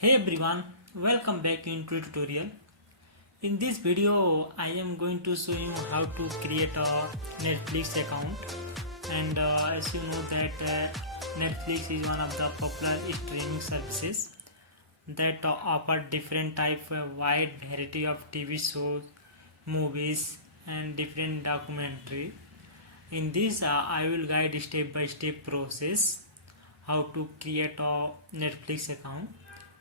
Hey everyone, welcome back into tutorial. In this video, I am going to show you how to create a Netflix account. And as you know that Netflix is one of the popular streaming services that offer different type wide variety of TV shows, movies, and different documentary. In this, I will guide step by step process how to create a Netflix account.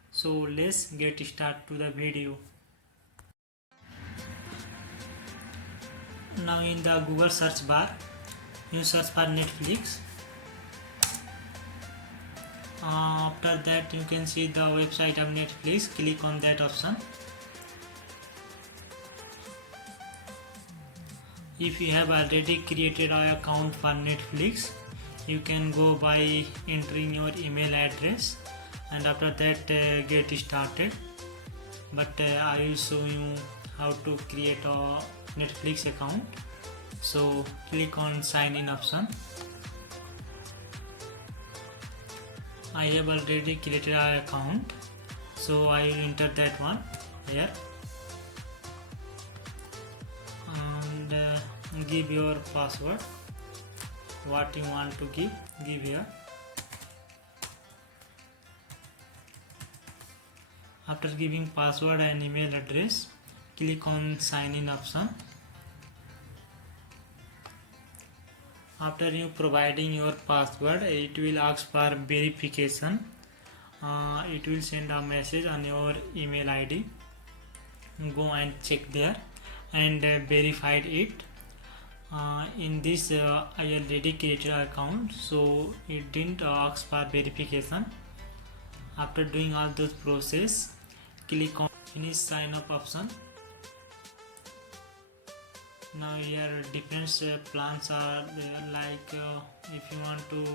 So let's get start to the video. Now in the Google search bar, you search for Netflix. After that you can see the website of Netflix. Click on that option. If you have already created an account for Netflix, you can go by entering your email address and after that get started. But I will show you how to create a Netflix account. So click on sign in option. I have already created an account, so I will enter that one here and give your password. What you want to give here. After giving password and email address, click on sign in option. After you providing your password, it will ask for verification. It will send a message on your email ID. Go and check there and verified it. In this I already created an account, so it didn't ask for verification. After doing all those process, click on finish sign up option. Now here different plans are there, like if you want to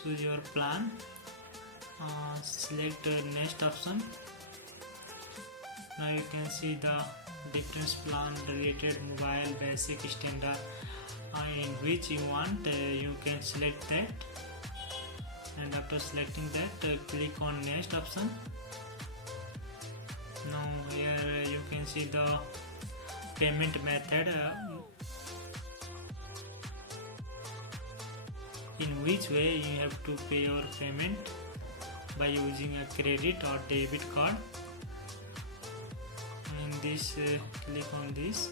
choose your plan, select next option. Now you can see the different plan related mobile, basic, standard, in which you want, you can select that, and after selecting that click on next option. Now here you can see the payment method, in which way you have to pay your payment, by using a credit or debit card. In this click on this.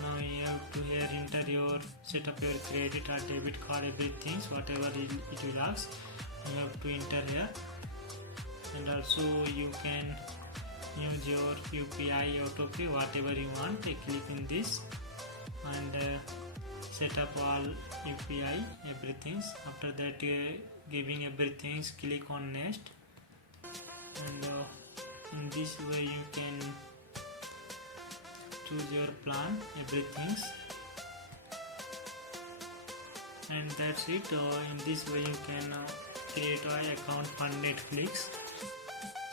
Now you have to here enter your, set up your credit or debit card, everything, whatever it will ask, you have to enter here. And also you can use your UPI, autopay, whatever you want. Click in this and set up all UPI, everything. After that giving everything, click on next, and in this way you can choose your plan, everything, and that's it. In this way you can create an account for Netflix.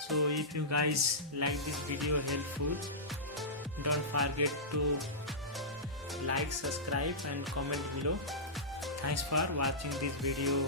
So if you guys like this video helpful, don't forget to like, subscribe and comment below. Thanks for watching this video.